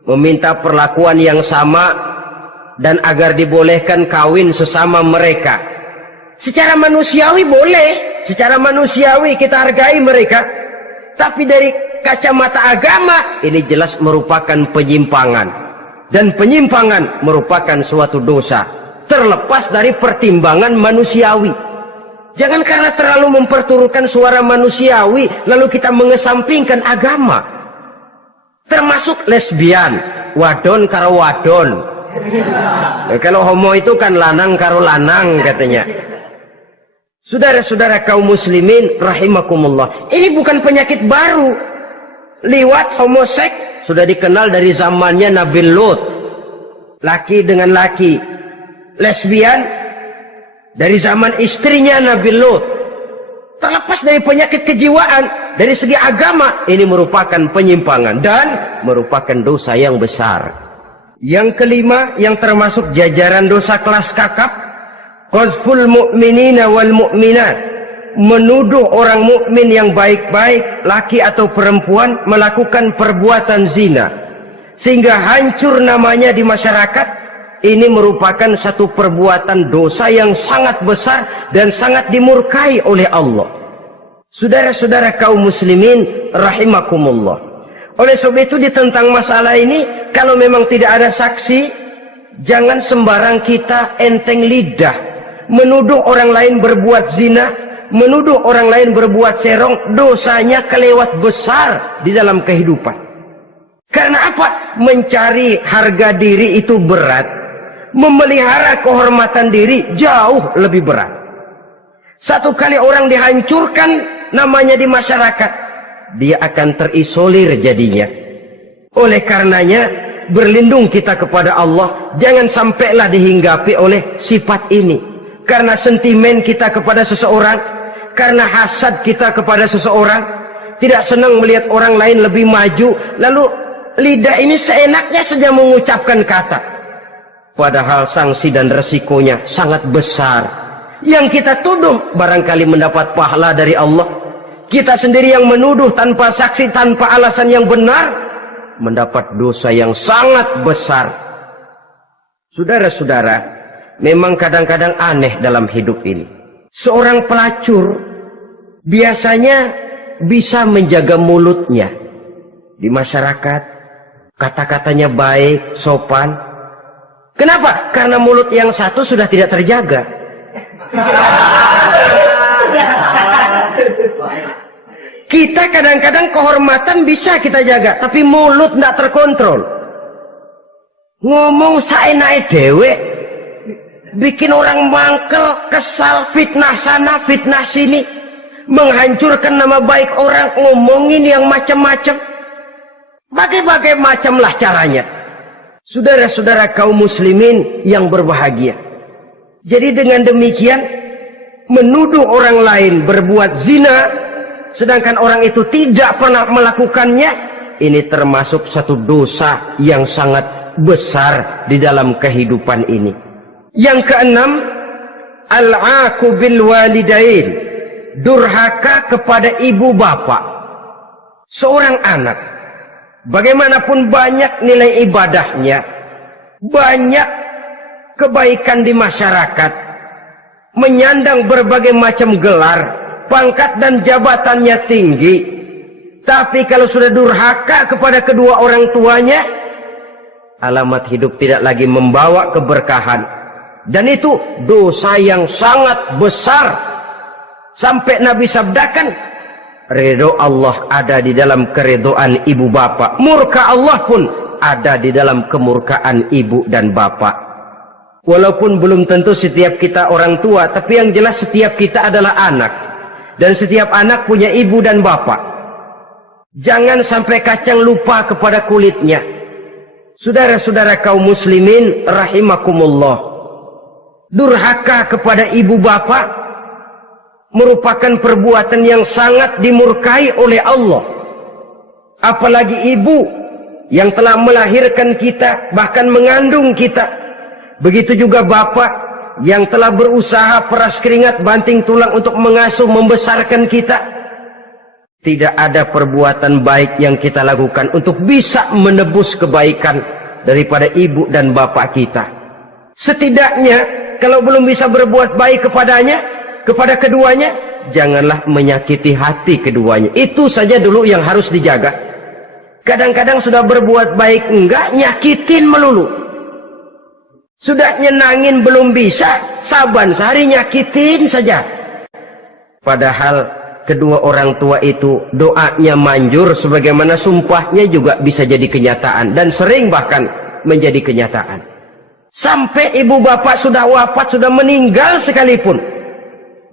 meminta perlakuan yang sama dan agar dibolehkan kawin sesama mereka. Secara manusiawi boleh, secara manusiawi kita hargai mereka, tapi dari kacamata agama ini jelas merupakan penyimpangan, dan penyimpangan merupakan suatu dosa terlepas dari pertimbangan manusiawi. Jangan karena terlalu memperturutkan suara manusiawi lalu kita mengesampingkan agama. Termasuk lesbian, wadon karo wadon. Kalau homo itu kan lanang karo lanang katanya. Saudara-saudara kaum muslimin rahimakumullah, ini bukan penyakit baru. Liwat, homoseks sudah dikenal dari zamannya Nabi Lut, laki dengan laki. Lesbian dari zaman istrinya Nabi Lut. Terlepas dari penyakit kejiwaan, dari segi agama ini merupakan penyimpangan dan merupakan dosa yang besar. Yang kelima, yang termasuk jajaran dosa kelas kakap, qazful mu'minina wal mu'minat, menuduh orang mukmin yang baik-baik, laki atau perempuan, melakukan perbuatan zina sehingga hancur namanya di masyarakat. Ini merupakan satu perbuatan dosa yang sangat besar dan sangat dimurkai oleh Allah. Saudara-saudara kaum muslimin rahimakumullah, oleh sebab itu tentang masalah ini, kalau memang tidak ada saksi, jangan sembarang kita enteng lidah menuduh orang lain berbuat zina, menuduh orang lain berbuat serong. Dosanya kelewat besar di dalam kehidupan. Karena apa? Mencari harga diri itu berat, memelihara kehormatan diri jauh lebih berat. Satu kali orang dihancurkan namanya di masyarakat, dia akan terisolir jadinya. Oleh karenanya, berlindung kita kepada Allah, jangan sampailah dihinggapi oleh sifat ini. Karena sentimen kita kepada seseorang, karena hasad kita kepada seseorang, tidak senang melihat orang lain lebih maju, lalu lidah ini seenaknya saja mengucapkan kata. Padahal sanksi dan resikonya sangat besar. Yang kita tuduh barangkali mendapat pahala dari Allah. Kita sendiri yang menuduh tanpa saksi, tanpa alasan yang benar, mendapat dosa yang sangat besar. Saudara-saudara, memang kadang-kadang aneh dalam hidup ini. Seorang pelacur biasanya bisa menjaga mulutnya di masyarakat, kata-katanya baik, sopan. Kenapa? Karena mulut yang satu sudah tidak terjaga. Kita kadang-kadang kehormatan bisa kita jaga, tapi mulut tidak terkontrol. Ngomong saenake dewe, bikin orang mangkel, kesal, fitnah sana, fitnah sini, menghancurkan nama baik orang, ngomongin yang macam-macam. Bagai-bagai macamlah caranya. Saudara-saudara kaum muslimin yang berbahagia. Jadi dengan demikian, menuduh orang lain berbuat zina, sedangkan orang itu tidak pernah melakukannya, ini termasuk satu dosa yang sangat besar di dalam kehidupan ini. Yang keenam, al-'aqu bil walidain, durhaka kepada ibu bapak. Seorang anak, bagaimanapun banyak nilai ibadahnya, banyak kebaikan di masyarakat, menyandang berbagai macam gelar, pangkat dan jabatannya tinggi, tapi kalau sudah durhaka kepada kedua orang tuanya, alamat hidup tidak lagi membawa keberkahan. Dan itu dosa yang sangat besar. Sampai Nabi sabdakan, ridho Allah ada di dalam keridhaan ibu bapak, murka Allah pun ada di dalam kemurkaan ibu dan bapak. Walaupun belum tentu setiap kita orang tua, tapi yang jelas setiap kita adalah anak, dan setiap anak punya ibu dan bapak. Jangan sampai kacang lupa kepada kulitnya. Saudara-saudara kaum muslimin rahimakumullah, durhaka kepada ibu bapak merupakan perbuatan yang sangat dimurkai oleh Allah. Apalagi ibu yang telah melahirkan kita, bahkan mengandung kita. Begitu juga bapak yang telah berusaha peras keringat banting tulang untuk mengasuh membesarkan kita. Tidak ada perbuatan baik yang kita lakukan untuk bisa menebus kebaikan daripada ibu dan bapak kita. Setidaknya kalau belum bisa berbuat baik kepadanya, kepada keduanya, janganlah menyakiti hati keduanya. Itu saja dulu yang harus dijaga. Kadang-kadang sudah berbuat baik enggak, nyakitin melulu. Sudah nyenangin belum bisa, saban sehari nyakitin saja. Padahal kedua orang tua itu doanya manjur, sebagaimana sumpahnya juga bisa jadi kenyataan, dan sering bahkan menjadi kenyataan. Sampai ibu bapak sudah wafat, sudah meninggal sekalipun,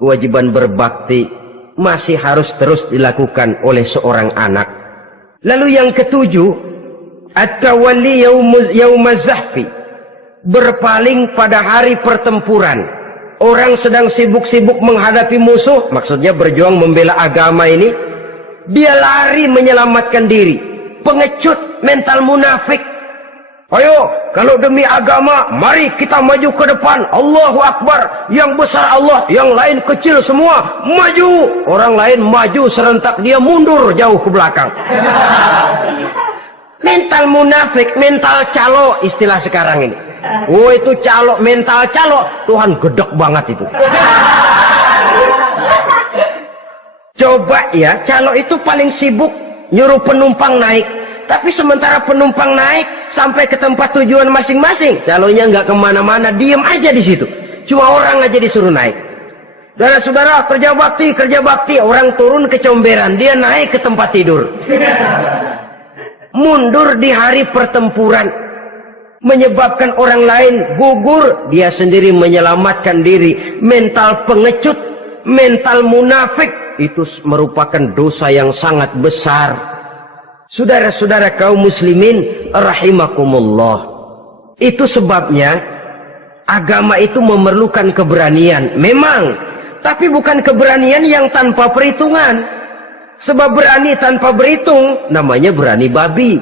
kewajiban berbakti masih harus terus dilakukan oleh seorang anak. Lalu yang ketujuh, at-tawalli yaumaz zahfi, berpaling pada hari pertempuran. Orang sedang sibuk-sibuk menghadapi musuh, maksudnya berjuang membela agama ini, dia lari menyelamatkan diri. Pengecut, mental munafik. Ayo, kalau demi agama, mari kita maju ke depan. Allahu Akbar, yang besar Allah, yang lain kecil semua, maju. Orang lain maju serentak, dia mundur jauh ke belakang. Mental munafik, mental calo, istilah sekarang ini. Oh, itu calo, mental calo, Tuhan gedek banget itu. Coba ya, calo itu paling sibuk nyuruh penumpang naik. Tapi sementara penumpang naik sampai ke tempat tujuan masing-masing, calonya nggak kemana-mana, diem aja di situ. Cuma orang aja disuruh naik. Saudara-saudara, kerja bakti, orang turun ke comberan, dia naik ke tempat tidur. Mundur di hari pertempuran, menyebabkan orang lain gugur, dia sendiri menyelamatkan diri. Mental pengecut, mental munafik, itu merupakan dosa yang sangat besar. Saudara-saudara kaum muslimin rahimakumullah, itu sebabnya agama itu memerlukan keberanian memang, tapi bukan keberanian yang tanpa perhitungan. Sebab berani tanpa berhitung namanya berani babi.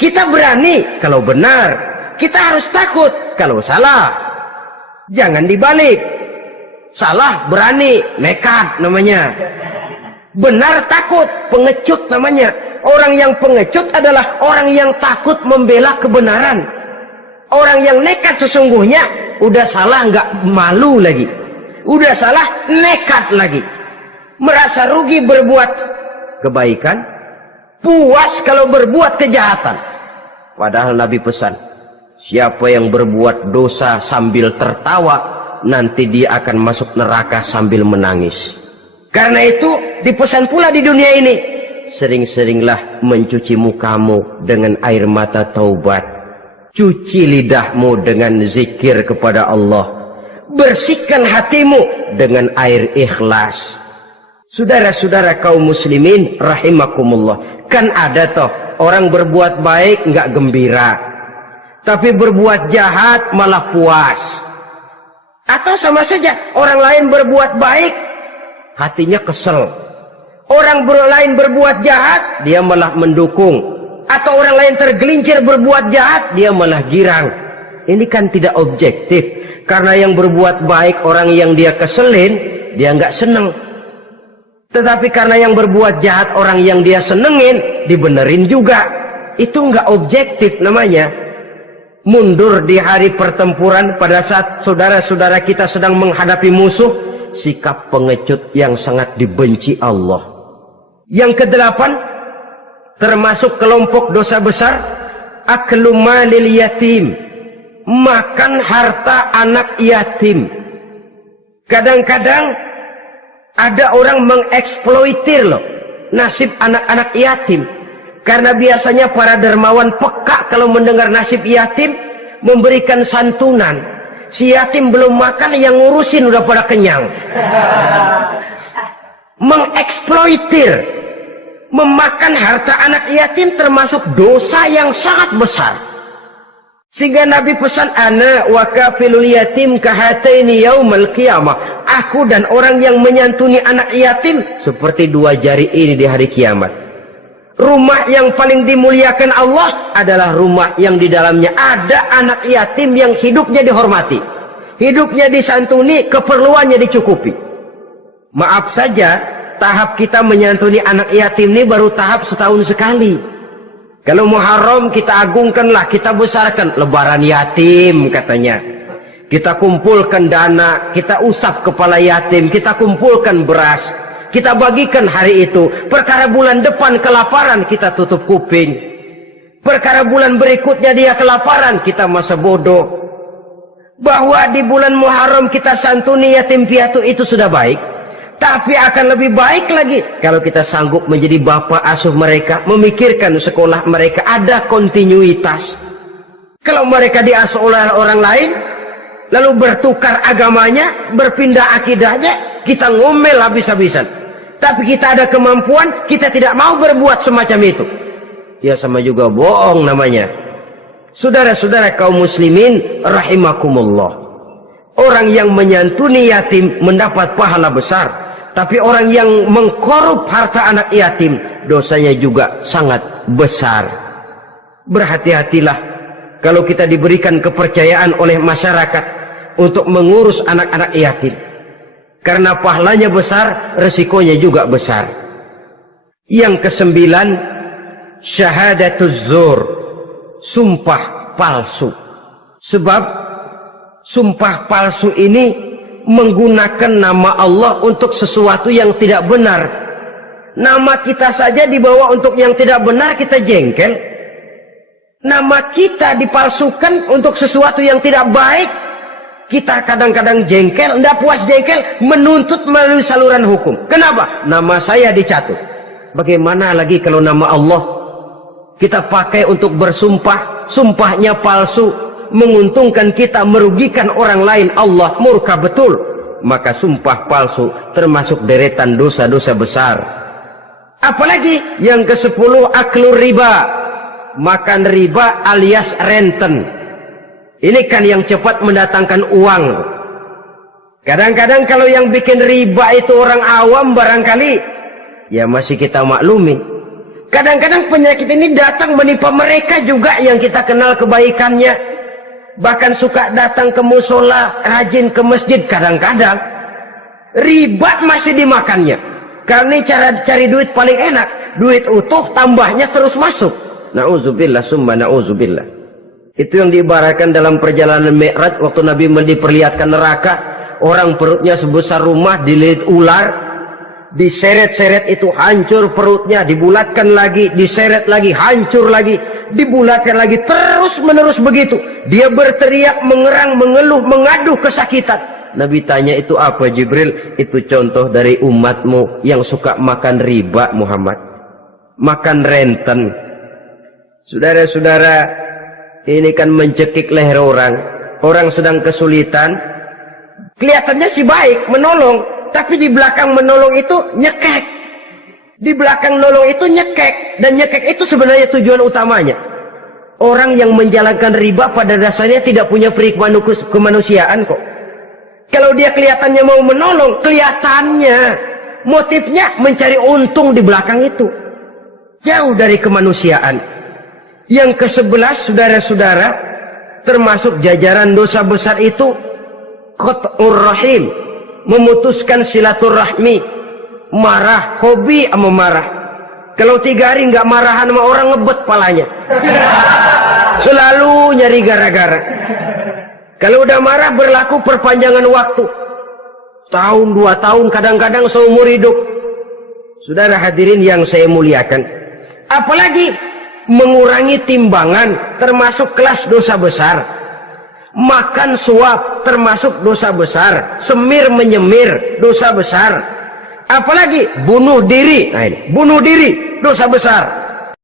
Kita berani kalau benar, kita harus takut kalau salah. Jangan dibalik, salah berani, nekat namanya. Benar takut, pengecut namanya. Orang yang pengecut adalah orang yang takut membela kebenaran. Orang yang nekat sesungguhnya udah salah nggak malu lagi, udah salah nekat lagi, merasa rugi berbuat kebaikan, puas kalau berbuat kejahatan. Padahal Nabi pesan, siapa yang berbuat dosa sambil tertawa, nanti dia akan masuk neraka sambil menangis. Karena itu dipesan pula di dunia ini, sering-seringlah mencuci mukamu dengan air mata taubat, cuci lidahmu dengan zikir kepada Allah, bersihkan hatimu dengan air ikhlas. Saudara-saudara kaum muslimin rahimakumullah, kan ada toh orang berbuat baik nggak gembira, tapi berbuat jahat malah puas. Atau sama saja, orang lain berbuat baik hatinya kesel, orang lain berbuat jahat dia malah mendukung, atau orang lain tergelincir berbuat jahat dia malah girang. Ini kan tidak objektif, karena yang berbuat baik orang yang dia keselin dia nggak seneng, tetapi karena yang berbuat jahat orang yang dia senengin dibenerin juga. Itu nggak objektif namanya. Mundur di hari pertempuran pada saat saudara-saudara kita sedang menghadapi musuh, sikap pengecut yang sangat dibenci Allah. Yang kedelapan, termasuk kelompok dosa besar, aklu malil yatim, makan harta anak yatim. Kadang-kadang ada orang mengeksploitir loh nasib anak-anak yatim, karena biasanya para dermawan peka kalau mendengar nasib yatim, memberikan santunan. Si yatim belum makan, yang ngurusin udah pada kenyang. Mengeksploitir, memakan harta anak yatim termasuk dosa yang sangat besar. Sehingga Nabi pesan, ana wa kafilul yatim kahataini yaumal qiyamah. Aku dan orang yang menyantuni anak yatim seperti dua jari ini di hari kiamat. Rumah yang paling dimuliakan Allah adalah rumah yang di dalamnya ada anak yatim yang hidupnya dihormati, hidupnya disantuni, keperluannya dicukupi. Maaf saja, tahap kita menyantuni anak yatim ini baru tahap setahun sekali. Kalau Muharram kita agungkanlah, kita besarkan. Lebaran yatim katanya, kita kumpulkan dana, kita usap kepala yatim, kita kumpulkan beras, kita bagikan hari itu. Perkara bulan depan kelaparan, kita tutup kuping. Perkara bulan berikutnya dia kelaparan, kita masa bodoh. Bahwa di bulan Muharram kita santuni yatim piatu itu sudah baik, tapi akan lebih baik lagi kalau kita sanggup menjadi bapak asuh mereka, memikirkan sekolah mereka, ada kontinuitas. Kalau mereka diasuh oleh orang lain, lalu bertukar agamanya, berpindah akidahnya, kita ngomel habis-habisan. Tapi kita ada kemampuan, kita tidak mau berbuat semacam itu. Ya sama juga bohong namanya. Saudara-saudara kaum muslimin rahimakumullah. Orang yang menyantuni yatim mendapat pahala besar. Tapi orang yang mengkorup harta anak yatim, dosanya juga sangat besar. Berhati-hatilah kalau kita diberikan kepercayaan oleh masyarakat untuk mengurus anak-anak yatim. Karena pahalanya besar, resikonya juga besar. Yang kesembilan, syahadatuz zur, sumpah palsu. Sebab sumpah palsu ini menggunakan nama Allah untuk sesuatu yang tidak benar. Nama kita saja dibawa untuk yang tidak benar, kita jengkel. Nama kita dipalsukan untuk sesuatu yang tidak baik, kita kadang-kadang jengkel, tidak puas jengkel, menuntut melalui saluran hukum. Kenapa? Nama saya dicatut. Bagaimana lagi kalau nama Allah kita pakai untuk bersumpah, sumpahnya palsu, menguntungkan kita, merugikan orang lain, Allah murka betul. Maka sumpah palsu termasuk deretan dosa-dosa besar. Apalagi yang ke-10, aklur riba, makan riba alias renten. Ini kan yang cepat mendatangkan uang. Kadang-kadang kalau yang bikin riba itu orang awam barangkali, ya masih kita maklumi. Kadang-kadang penyakit ini datang menimpa mereka juga yang kita kenal kebaikannya. Bahkan suka datang ke musola, rajin ke masjid. Kadang-kadang riba masih dimakannya. Karena cara cari duit paling enak. Duit utuh, tambahnya terus masuk. Na'udzubillah summa na'udzubillah. Itu yang diibaratkan dalam perjalanan Mi'raj waktu Nabi diperlihatkan neraka. Orang perutnya sebesar rumah dililit ular, diseret-seret itu hancur perutnya, dibulatkan lagi, diseret lagi, hancur lagi, dibulatkan lagi, terus menerus begitu. Dia berteriak, mengerang, mengeluh, mengaduh kesakitan. Nabi tanya, itu apa Jibril? Itu contoh dari umatmu yang suka makan riba Muhammad, makan renten. Saudara-saudara, ini kan mencekik leher orang. Orang sedang kesulitan, kelihatannya sih baik, menolong. Tapi di belakang menolong itu nyekek. Di belakang nolong itu nyekek. Dan nyekek itu sebenarnya tujuan utamanya. Orang yang menjalankan riba pada dasarnya tidak punya perikman kemanusiaan kok. Kalau dia kelihatannya mau menolong, kelihatannya motifnya mencari untung di belakang itu. Jauh dari kemanusiaan. Yang ke-11, saudara-saudara, termasuk jajaran dosa besar itu qat'ur rahim, memutuskan silaturahmi. Marah, hobi sama marah. Kalau 3 hari nggak marahan sama orang, ngebet palanya. Selalu nyari gara-gara. Kalau udah marah berlaku perpanjangan waktu. Tahun, 2 tahun, kadang-kadang seumur hidup. Saudara hadirin yang saya muliakan. Apalagi mengurangi timbangan termasuk kelas dosa besar. Makan suap termasuk dosa besar. Semir menyemir dosa besar. Apalagi bunuh diri. Nah ini, bunuh diri dosa besar.